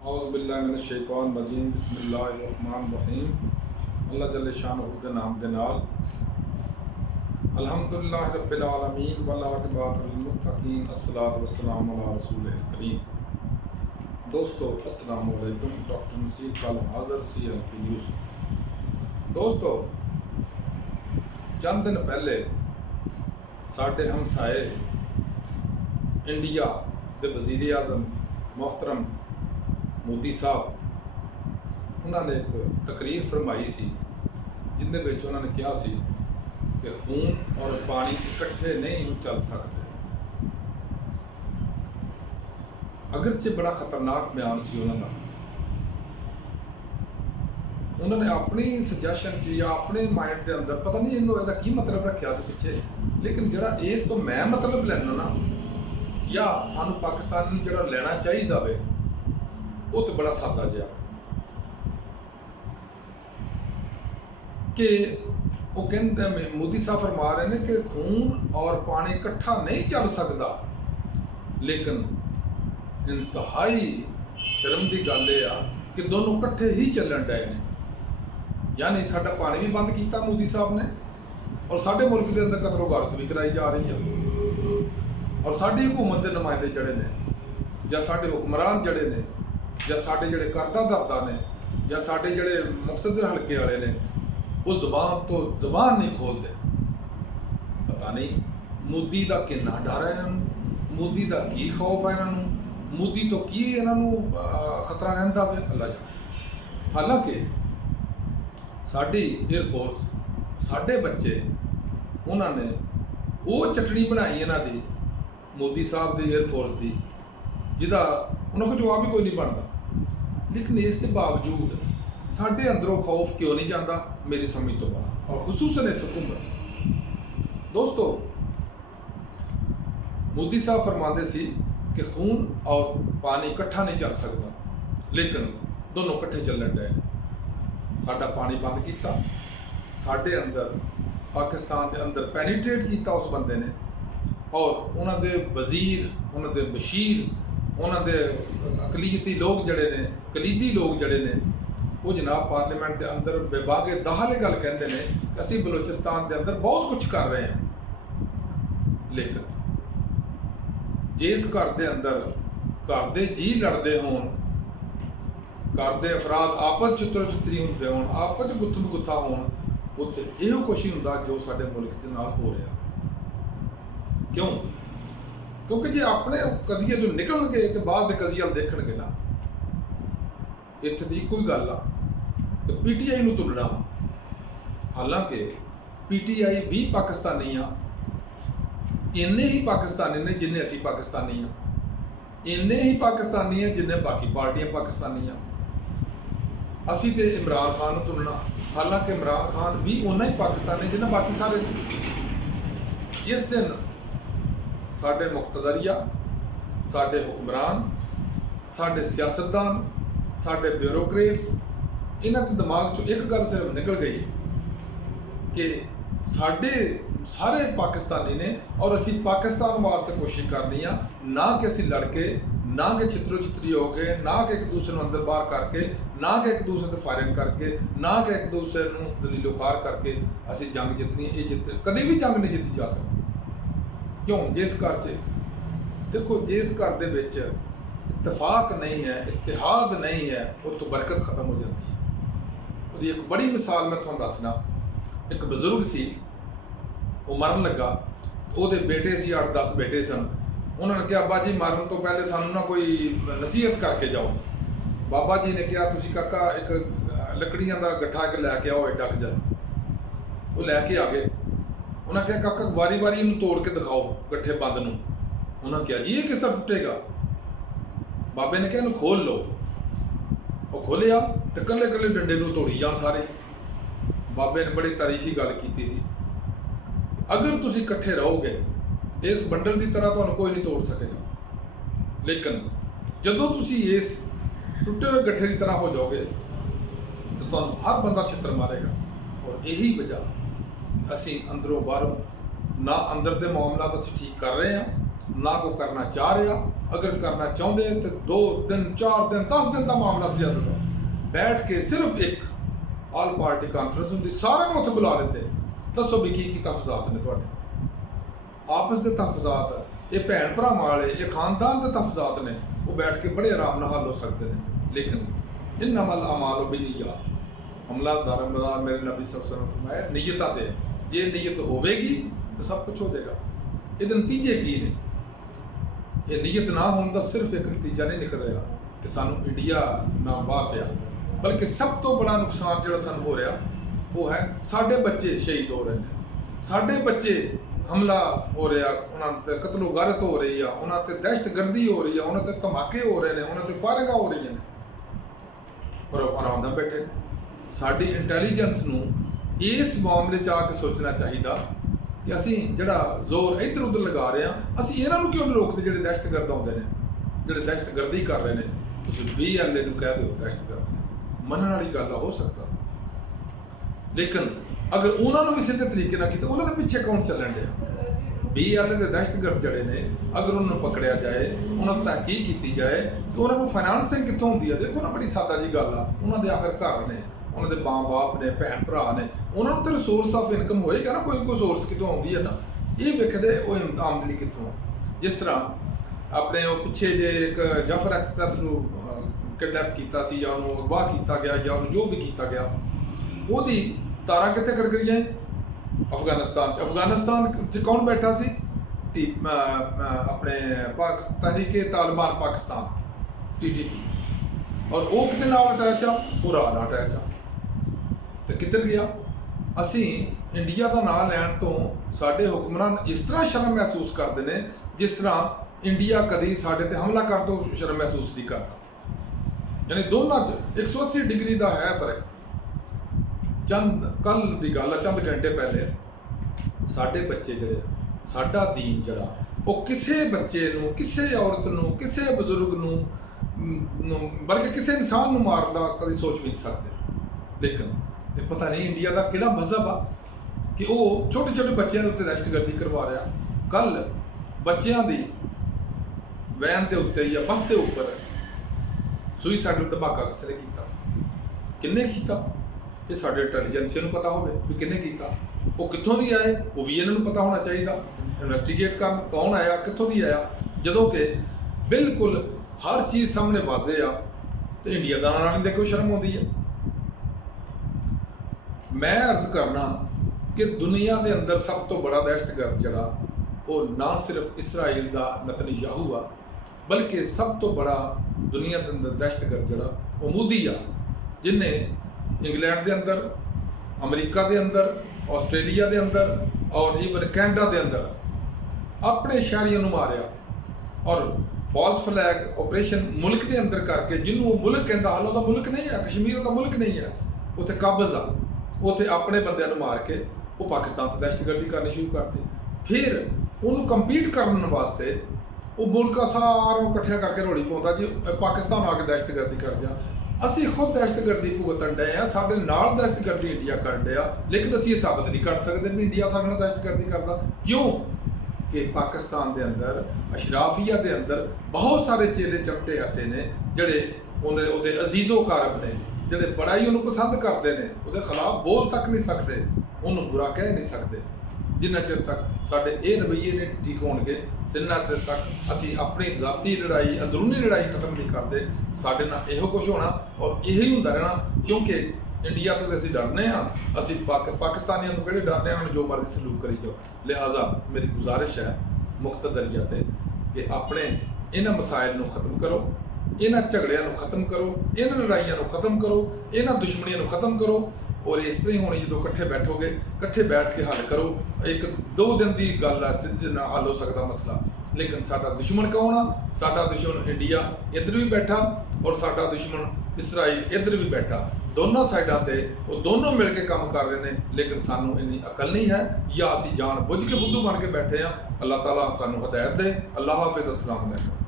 औज़ुबिल्लाहिमिनश्शैतानिर्रजीम बिस्मिल्लाहिर्रहमानिर्रहीम। अल्लाह जल्ले शानहू के नाम के नाल अल्हम्दुलिल्लाहि रब्बिल आलमीन वल आक़िबतु लिल मुत्तक़ीन अस्सलातु वस्सलामु अला रसूलिल करीम। दोस्तों अस्सलामु अलैकुम। डॉक्टर नसीर कालम हाज़र CLP न्यूज़। दोस्तों चंद दिन पहले साडे हमसाए इंडिया के वज़ीर आज़म मोहतरम मोदी साहब उन्होंने एक तकरीर फरमाई सी जिंदे विच उन्होंने कहा सी कि खून और पानी इकट्ठे नहीं चल सकते। अगरचे बड़ा खतरनाक बयान सी उन्होंने अपनी सजैशन या अपने माइंड के अंदर पता नहीं इन्होंने की मतलब रखा से पिछे, लेकिन जरा इस तो मैं मतलब लैना ना या सानू पाकिस्तान में जरा लेना चाहिए वे वो तो बड़ा सादा जिहा कि वो कहते मोदी साहब फरमा रहे हैं कि खून और पानी इकट्ठा नहीं चल सकता, लेकिन इंतहाई शर्म की गल है कि दोनों इकट्ठे ही चलन डे ने। यानी साडा पानी भी बंद किया मोदी साहब ने और साडे मुल्क के अंदर कतलो गारत भी कराई जा रही है और साडी हुकूमत के नुमाइंदे जड़े ने या साडे हुक्मरान जड़े ने या साडे जड़े करदा दरदा ने या साडे जड़े मुख्तदर हल्के वाले ने वो जुबान तो जुबान नहीं खोलते। पता नहीं मोदी का कितना डर है इन्हों, मोदी का की खौफ है इन्हों, मोदी तो की इन्हों खतरा रहता है अल्लाह जाने। हालांकि साडी एयरफोर्स साडे बच्चे उन्होंने वो चटनी बनाई इन्हों की मोदी साहब की एयरफोर्स की जिदा उन्होंने को जवाब ही कोई नहीं बनता, लेकिन इसके बावजूद साढ़े अंदरों खौफ क्यों नहीं जाता मेरी समझ तो बाहर, और खुसूसन इस हुकूमत। दोस्तों मोदी साहब फरमाते सी कि खून और पानी इकट्ठा नहीं चल सकता, लेकिन दोनों इकट्ठे चलन डे। साडा पानी बंद किया, साढ़े अंदर पाकिस्तान के अंदर पेनीट्रेट किया उस बंदे ने, और उन्होंने वजीर उन्होंने बशीर उन्होंने अकलीती लोग जड़े ने कलीदी लोग जड़े ने वो जनाब पार्लीमेंट के अंदर बेबागे दाहले गल कहते हैं कि असी बलोचिस्तान के अंदर बहुत कुछ कर रहे हैं, लेकिन जिस घर के अंदर घर के जी लड़ते होन, घर के अफराद आपस चित्रो चित्री होंगे होन, आपस गुत्थम गुत्था होन, उत्थे इहो कुछ ही होंदा जो साडे मुल्क के नाल हो रहा। क्यों? क्योंकि जे अपने कजिए जो निकल गए तो बाद के कजिया देखणगे ना, इत्थे दी कोई गल आ कि PTI नूं तुलना। हालांकि PTI भी पाकिस्तानी आ, इन्ने ही पाकिस्तानी ने जिन्ने असी पाकिस्तानी आ, इन्ने ही पाकिस्तानी है जिन्ने बाकी पार्टियां पाकिस्तानी आ। असी तो इमरान खान नूं तुलना, हालांकि इमरान खान भी उन्ना ही पाकिस्तानी जिन्ना बाकी सारे। जिस दिन साडे मुक्तदरिया साडे हुक्मरान साडे सियासतदान साडे ब्यूरोक्रेट्स इन्हां के दिमाग चो एक गल सिर्फ निकल गई कि साडे सारे पाकिस्तानी ने और असी पाकिस्तान वास्ते कोशिश करनी आ, ना कि असी लड़के, ना कि छितरो छितरी हो के, ना कि एक दूसरे को अंदर बाहर करके, ना कि एक दूसरे से फायरिंग करके, ना कि एक दूसरे को जलीलो खार करके असी जंग जितनी। ये जित कभी भी जंग नहीं जीती जा सकती। क्यों? जिस घर च देखो जिस घर दे विच इतफाक नहीं है, इतिहाद नहीं है, वो तो बरकत खत्म हो जाती है। और एक बड़ी मिसाल मैं तुहानूं दसना, एक बजुर्ग सी वो मरन लगा, ਉਹਦੇ बेटे सी 8-10 बेटे सन। उन्होंने कहा बाबा जी मरन तो पहले सानू ना कोई नसीहत करके जाओ। बाबा जी ने कहा तुसी काका एक लकड़ियां का गट्ठा एक लैके आओ एडा क जन। वो लैके आ गए। उन्हें कहा काका वारी वारी इनू तोड़ के दिखाओ गट्ठे बंद नूं। उन्हें कहा जी ये किस तरह टुटेगा? बाबे ने कहा इनू खोल लो। वो खोलिया तो कल्ले कल्ले डंडे नूं तोड़ी जान सारे। बाबे ने बड़ी तारीफी गल की सी, अगर तुसी इकट्ठे रहोगे इस बंडल की तरह तुहानूं कोई नहीं तोड़ सकेगा, लेकिन जदों तुसी इस टुटे हुए गट्ठे की तरह हो जाओगे तो तुहानूं हर बंदा छित्र मारेगा। और यही वजह असी अंदरों बाहरों ना अंदर के मामला असी ठीक कर रहे हैं, ना को करना चाह रहे हैं, ਅਗਰ ਕਰਨਾ ਚਾਹੁੰਦੇ ਤੇ 2 ਦਿਨ 4 ਦਿਨ 10 ਦਿਨ ਦਾ ਮਾਮਲਾ ਸੀ ਜਦੋਂ ਦਾ ਬੈਠ ਕੇ ਸਿਰਫ ਇੱਕ ਆਲ ਪਾਰਟੀ ਕਾਨਫਰੰਸ ਹੁੰਦੀ, ਸਾਰਿਆਂ ਨੂੰ ਉੱਥੇ ਬੁਲਾ ਲੈਂਦੇ, ਦੱਸੋ ਵੀ ਕੀ ਤਹਫਜ਼ਾਤ ਨੇ ਤੁਹਾਡੇ, ਆਪਸ ਦੇ ਤਹਫਜ਼ਾਤ, ਇਹ ਭੈਣ ਭਰਾਵਾਂ ਵਾਲੇ, ਇਹ ਖਾਨਦਾਨ ਦੇ ਤਹਫਜ਼ਾਤ ਨੇ, ਉਹ ਬੈਠ ਕੇ ਬੜੇ ਆਰਾਮ ਨਾਲ ਹੱਲ ਹੋ ਸਕਦੇ ਨੇ। ਲੇਕਿਨ ਇੰਨਮਲ ਅਮਾਲੁ ਬਿੰਨੀਯਾਤ, ਹਮਲਾ ਦਾ ਮੇਰੇ ਨਬੀ ਸੱਲੱਲਾਹੁ ਅਲੈहि ਵਸੱਲਮ ਫਰਮਾਇਆ ਨੀਅਤਾਂ ਤੇ, ਜੇ ਨੀਅਤ ਹੋਵੇਗੀ ਤਾਂ ਸਭ ਕੁਝ ਹੋ ਜਾਏਗਾ। ਇਹਦੇ ਨਤੀਜੇ ਕੀ ਨੇ? ਇਹ ਨੀਅਤ ਨਾ ਹੋਣ ਦਾ ਸਿਰਫ ਇੱਕ ਨਤੀਜਾ ਨਹੀਂ ਨਿਕਲ ਰਿਹਾ ਕਿ ਸਾਨੂੰ ਇੰਡੀਆ ਨਾ ਵਾਹ ਪਿਆ, ਬਲਕਿ ਸਭ ਤੋਂ ਬੜਾ ਨੁਕਸਾਨ ਜਿਹੜਾ ਸਾਨੂੰ ਹੋ ਰਿਹਾ ਉਹ ਹੈ ਸਾਡੇ ਬੱਚੇ ਸ਼ਹੀਦ ਹੋ ਰਹੇ ਨੇ, ਸਾਡੇ ਬੱਚੇ ਹਮਲਾ ਹੋ ਰਿਹਾ, ਉਹਨਾਂ ਤੇ ਕਤਲੋ ਗਾਰਤ ਹੋ ਰਹੀ ਆ, ਉਹਨਾਂ ਤੇ ਦਹਿਸ਼ਤਗਰਦੀ ਹੋ ਰਹੀ ਆ, ਉਹਨਾਂ ਤੇ ਧਮਾਕੇ ਹੋ ਰਹੇ ਨੇ, ਉਹਨਾਂ ਤੇ ਫਾਇਰਿੰਗਾਂ ਹੋ ਰਹੀਆਂ ਨੇ, ਪਰ ਉਹ ਆਰਾਮ ਨਾਲ ਬੈਠੇ। ਸਾਡੀ ਇੰਟੈਲੀਜੈਂਸ ਨੂੰ ਇਸ ਮਾਮਲੇ 'ਚ ਆ ਕੇ ਸੋਚਣਾ ਚਾਹੀਦਾ ਕਿ ਅਸੀਂ ਜਿਹੜਾ ਜ਼ੋਰ ਇੱਧਰ ਉੱਧਰ ਲਗਾ ਰਹੇ ਹਾਂ, ਅਸੀਂ ਇਹਨਾਂ ਨੂੰ ਕਿਉਂ ਨਹੀਂ ਰੋਕਦੇ ਜਿਹੜੇ ਦਹਿਸ਼ਤਗਰਦ ਆਉਂਦੇ ਨੇ, ਜਿਹੜੇ ਦਹਿਸ਼ਤਗਰਦੀ ਕਰ ਰਹੇ ਨੇ। ਤੁਸੀਂ BLA ਨੂੰ ਕਹਿ ਦਿਓ ਦਹਿਸ਼ਤਗਰਦ, ਮੰਨਣ ਵਾਲੀ ਗੱਲ ਹੋ ਸਕਦਾ, ਲੇਕਿਨ ਅਗਰ ਉਹਨਾਂ ਨੂੰ ਵੀ ਸਿੱਧੇ ਤਰੀਕੇ ਨਾਲ ਕੀਤਾ, ਉਹਨਾਂ ਦੇ ਪਿੱਛੇ ਕੌਣ ਚੱਲਣ ਡਿਆ? BLA ਦੇ ਦਹਿਸ਼ਤਗਰਦ ਜਿਹੜੇ ਨੇ, ਅਗਰ ਉਹਨਾਂ ਨੂੰ ਪਕੜਿਆ ਜਾਏ, ਉਹਨਾਂ ਨੂੰ ਤਹਿਕੀਕ ਕੀਤੀ ਜਾਏ ਕਿ ਉਹਨਾਂ ਨੂੰ ਫਾਈਨਾਂਸਿੰਗ ਕਿੱਥੋਂ ਹੁੰਦੀ ਹੈ। ਦੇਖੋ ਨਾ, ਬੜੀ ਸਾਦਾ ਜੀ ਗੱਲ ਆ, ਉਹਨਾਂ ਦੇ ਆਖਰ ਘਰ ਨੇ, ਉਹਨਾਂ ਦੇ ਮਾਂ-ਬਾਪ ਨੇ, ਭੈਣ ਭਰਾ ਨੇ, ਉਹਨਾਂ ਨੂੰ ਤਾਂ ਰਿਸੋਰਸ ਆਫ ਇਨਕਮ ਹੋਏਗਾ ਨਾ, ਕੋਈ ਸੋਰਸ ਕਿਤੋਂ ਆਉਂਦੀ ਹੈ ਨਾ, ਇਹ ਵੇਖਦੇ ਉਹ ਆਮਦਨੀ ਕਿੱਥੋਂ। ਜਿਸ ਤਰ੍ਹਾਂ ਆਪਣੇ ਉਹ ਪਿੱਛੇ ਜੇ ਇੱਕ ਜਾਫਰ ਐਕਸਪ੍ਰੈਸ ਨੂੰ ਕਿਡਨੈਪ ਕੀਤਾ ਸੀ, ਜਾਂ ਉਹਨੂੰ ਅਗਵਾ ਕੀਤਾ ਗਿਆ, ਜਾਂ ਉਹਨੂੰ ਜੋ ਵੀ ਕੀਤਾ ਗਿਆ, ਉਹਦੀ ਤਾਰਾਂ ਕਿੱਥੇ ਖੜ ਗਈਆਂ? ਅਫਗਾਨਿਸਤਾਨ 'ਚ। ਅਫਗਾਨਿਸਤਾਨ 'ਚ ਕੌਣ ਬੈਠਾ ਸੀ? ਆਪਣੇ ਤਹਿਰੀਕੇ ਤਾਲਿਬਾਨ ਪਾਕਿਸਤਾਨ, TTP, ਔਰ ਉਹ ਕਿਤੇ ਨਾਲ ਅਟੈਚ ਆ, ਪੂਰਾ ਨਾਲ ਅਟੈਚ ਆ, ਤੇ ਕਿੱਧਰ ਗਿਆ? ਅਸੀਂ ਇੰਡੀਆ ਦਾ ਨਾਂ ਲੈਣ ਤੋਂ ਸਾਡੇ ਹੁਕਮਰਾਨ ਇਸ ਤਰ੍ਹਾਂ ਸ਼ਰਮ ਮਹਿਸੂਸ ਕਰਦੇ ਨੇ ਜਿਸ ਤਰ੍ਹਾਂ ਇੰਡੀਆ ਕਦੀ ਸਾਡੇ ਤੇ ਹਮਲਾ ਕਰਨ ਤੋਂ ਸ਼ਰਮ ਮਹਿਸੂਸ ਨਹੀਂ ਕਰਦਾ। ਯਾਨੀ ਦੋਨਾਂ 'ਚ 180 ਡਿਗਰੀ ਦਾ ਹੈ ਫਰਕ। ਕੱਲ ਦੀ ਗੱਲ ਆ, ਚੰਦ ਘੰਟੇ ਪਹਿਲੇ ਸਾਡੇ ਬੱਚੇ ਜਿਹੜੇ, ਸਾਡਾ ਦੀਨ ਜਿਹੜਾ, ਉਹ ਕਿਸੇ ਬੱਚੇ ਨੂੰ, ਕਿਸੇ ਔਰਤ ਨੂੰ, ਕਿਸੇ ਬਜ਼ੁਰਗ ਨੂੰ, ਬਲਕਿ ਕਿਸੇ ਇਨਸਾਨ ਨੂੰ ਮਾਰਨ ਦਾ ਕਦੀ ਸੋਚ ਵੀ ਨਹੀਂ ਸਕਦੇ। ਲੇਕਿਨ ਇਹ ਪਤਾ ਨਹੀਂ ਇੰਡੀਆ ਦਾ ਕਿਹੜਾ ਮਜ਼ਹਬ ਆ ਕਿ ਉਹ ਛੋਟੇ ਛੋਟੇ ਬੱਚਿਆਂ ਦੇ ਉੱਤੇ ਦਹਿਸ਼ਤਗਰਦੀ ਕਰਵਾ ਰਿਹਾ। ਕੱਲ ਬੱਚਿਆਂ ਦੀ ਵੈਨ ਦੇ ਉੱਤੇ ਜਾਂ ਬੱਸ ਦੇ ਉੱਪਰ ਸੁਈਸਾਈਡਲ ਧਮਾਕਾ ਕਿਸੇ ਨੇ ਕੀਤਾ। ਕਿੰਨੇ ਕੀਤਾ? ਇਹ ਸਾਡੇ ਇੰਟੈਲੀਜੈਂਸ ਨੂੰ ਪਤਾ ਹੋਵੇ ਵੀ ਕਿੰਨੇ ਕੀਤਾ, ਉਹ ਕਿੱਥੋਂ ਦੀ ਆਏ, ਉਹ ਵੀ ਇਹਨਾਂ ਨੂੰ ਪਤਾ ਹੋਣਾ ਚਾਹੀਦਾ। ਇਨਵੈਸਟੀਗੇਟ ਕਰਨ, ਕੌਣ ਆਇਆ, ਕਿੱਥੋਂ ਦੀ ਆਇਆ। ਜਦੋਂ ਕਿ ਬਿਲਕੁਲ ਹਰ ਚੀਜ਼ ਸਾਹਮਣੇ ਵਾਜ਼ੇ ਆ, ਤੇ ਇੰਡੀਆ ਦਾ ਨਾਂ ਨਹੀਂ ਦੇਖੋ ਸ਼ਰਮ ਆਉਂਦੀ ਹੈ। ਮੈਂ ਅਰਜ਼ ਕਰਨਾ ਕਿ ਦੁਨੀਆ ਦੇ ਅੰਦਰ ਸਭ ਤੋਂ ਬੜਾ ਦਹਿਸ਼ਤਗਰਦ ਜਿਹੜਾ, ਉਹ ਨਾ ਸਿਰਫ ਇਸਰਾਈਲ ਦਾ ਨਤਨਯਾਹੂ ਆ, ਬਲਕਿ ਸਭ ਤੋਂ ਬੜਾ ਦੁਨੀਆ ਦੇ ਅੰਦਰ ਦਹਿਸ਼ਤਗਰਦ ਜਿਹੜਾ, ਉਹ ਮੋਦੀ ਆ, ਜਿਨਨੇ ਇੰਗਲੈਂਡ ਦੇ ਅੰਦਰ, ਅਮਰੀਕਾ ਦੇ ਅੰਦਰ, ਆਸਟ੍ਰੇਲੀਆ ਦੇ ਅੰਦਰ, ਔਰ ਈਵਨ ਕੈਨੇਡਾ ਦੇ ਅੰਦਰ ਆਪਣੇ ਸ਼ਹਿਰੀਆਂ ਨੂੰ ਮਾਰਿਆ, ਔਰ ਫਾਲਸ ਫਲੈਗ ਆਪਰੇਸ਼ਨ ਮੁਲਕ ਦੇ ਅੰਦਰ ਕਰਕੇ, ਜਿਹਨੂੰ ਉਹ ਮੁਲਕ ਕਹਿੰਦਾ, ਹਾਲ ਉਹਦਾ ਮੁਲਕ ਨਹੀਂ ਹੈ, ਕਸ਼ਮੀਰ ਉਹਦਾ ਮੁਲਕ ਨਹੀਂ ਹੈ, ਉੱਥੇ ਕਾਬਜ਼ ਆ, ਉੱਥੇ ਆਪਣੇ ਬੰਦਿਆਂ ਨੂੰ ਮਾਰ ਕੇ ਉਹ ਪਾਕਿਸਤਾਨ ਤੇ ਦਹਿਸ਼ਤਗਰਦੀ ਕਰਨੀ ਸ਼ੁਰੂ ਕਰਤੀ। ਫਿਰ ਉਹਨੂੰ ਕੰਪੀਟ ਕਰਨ ਵਾਸਤੇ ਉਹ ਮੁਲਕਾਂ ਸਾਰਿਆਂ ਨੂੰ ਇਕੱਠਿਆ ਕਰਕੇ ਰੋੜੀ ਪਾਉਂਦਾ ਜੀ ਪਾਕਿਸਤਾਨ ਆ ਕੇ ਦਹਿਸ਼ਤਗਰਦੀ ਕਰ ਜਾ। ਅਸੀਂ ਖੁਦ ਦਹਿਸ਼ਤਗਰਦੀ ਭੁਗਤਣ ਡਏ ਆ, ਸਾਡੇ ਨਾਲ ਦਹਿਸ਼ਤਗਰਦੀ ਇੰਡੀਆ ਕਰਨ ਡਿਆ, ਲੇਕਿਨ ਅਸੀਂ ਇਹ ਸਾਬਤ ਨਹੀਂ ਕਰ ਸਕਦੇ ਵੀ ਇੰਡੀਆ ਸਾਡੇ ਨਾਲ ਦਹਿਸ਼ਤਗਰਦੀ ਕਰਦਾ। ਕਿਉਂ ਕਿ ਪਾਕਿਸਤਾਨ ਦੇ ਅੰਦਰ, ਅਸ਼ਰਾਫੀਆ ਦੇ ਅੰਦਰ ਬਹੁਤ ਸਾਰੇ ਚੇਲੇ ਚਮਟੇ ਐਸੇ ਨੇ ਜਿਹੜੇ ਉਹਦੇ ਅਜ਼ੀਜ਼ੋ ਕਾਰਬ ਨੇ, ਜਿਹੜੇ ਬੜਾ ਹੀ ਉਹਨੂੰ ਪਸੰਦ ਕਰਦੇ ਨੇ, ਉਹਦੇ ਖਿਲਾਫ ਬੋਲ ਤੱਕ ਨਹੀਂ ਸਕਦੇ, ਉਹਨੂੰ ਬੁਰਾ ਕਹਿ ਨਹੀਂ ਸਕਦੇ। ਜਿੰਨਾ ਚਿਰ ਤੱਕ ਸਾਡੇ ਇਹ ਰਵੱਈਏ ਨੇ ਠੀਕ ਹੋਣਗੇ, ਜਿੰਨਾ ਚਿਰ ਤੱਕ ਅਸੀਂ ਆਪਣੀ ਜ਼ਾਤੀ ਲੜਾਈ, ਅੰਦਰੂਨੀ ਲੜਾਈ ਖਤਮ ਨਹੀਂ ਕਰਦੇ, ਸਾਡੇ ਨਾਲ ਇਹੋ ਕੁਝ ਹੋਣਾ ਔਰ ਇਹੀ ਹੁੰਦਾ ਰਹਿਣਾ। ਕਿਉਂਕਿ ਇੰਡੀਆ ਤੋਂ ਅਸੀਂ ਡਰਨੇ ਆ, ਅਸੀਂ ਪਾਕਿਸਤਾਨੀਆਂ ਤੋਂ ਕਿਹੜੇ ਡਰਨੇ ਆ, ਉਹਨਾਂ ਨੂੰ ਜੋ ਮਰਜ਼ੀ ਸਲੂਕ ਕਰੀ ਜਾਓ। ਲਿਹਾਜ਼ਾ ਮੇਰੀ ਗੁਜ਼ਾਰਿਸ਼ ਹੈ ਮੁਕਤਦਰੀਆ ਤੇ ਕਿ ਆਪਣੇ ਇਹਨਾਂ ਮਸਾਇਲ ਨੂੰ ਖਤਮ ਕਰੋ, ਇਹਨਾਂ ਝਗੜਿਆਂ ਨੂੰ ਖਤਮ ਕਰੋ, ਇਹਨਾਂ ਲੜਾਈਆਂ ਨੂੰ ਖਤਮ ਕਰੋ, ਇਹਨਾਂ ਦੁਸ਼ਮਣੀਆਂ ਨੂੰ ਖਤਮ ਕਰੋ। ਔਰ ਇਸ ਤਰ੍ਹਾਂ ਹੀ ਹੋਣੀ, ਜਦੋਂ ਇਕੱਠੇ ਬੈਠੋਗੇ, ਇਕੱਠੇ ਬੈਠ ਕੇ ਹੱਲ ਕਰੋ। 1-2 ਦਿਨ ਦੀ ਗੱਲ ਆ, ਸਿੱਧੇ ਨਾਲ ਹੱਲ ਹੋ ਸਕਦਾ ਮਸਲਾ। ਲੇਕਿਨ ਸਾਡਾ ਦੁਸ਼ਮਣ ਕੌਣ ਆ? ਸਾਡਾ ਦੁਸ਼ਮਣ ਇੰਡੀਆ ਇੱਧਰ ਵੀ ਬੈਠਾ, ਔਰ ਸਾਡਾ ਦੁਸ਼ਮਣ ਇਸਰਾਈਲ ਇੱਧਰ ਵੀ ਬੈਠਾ। ਦੋਨੋਂ ਸਾਈਡਾਂ ਤੇ ਉਹ ਦੋਨੋਂ ਮਿਲ ਕੇ ਕੰਮ ਕਰ ਰਹੇ ਨੇ, ਲੇਕਿਨ ਸਾਨੂੰ ਇੰਨੀ ਅਕਲ ਨਹੀਂ ਹੈ, ਜਾਂ ਅਸੀਂ ਜਾਣ ਬੁੱਝ ਕੇ ਬੁੱਧੂ ਬਣ ਕੇ ਬੈਠੇ ਆ। ਅੱਲਾਹ ਤਾਲਾ ਸਾਨੂੰ ਹਦਾਇਤ ਦੇ। ਅੱਲਾਹ ਹਾਫਿਜ਼। ਅਸਲਾਮ ਅਲੈਕੁਮ।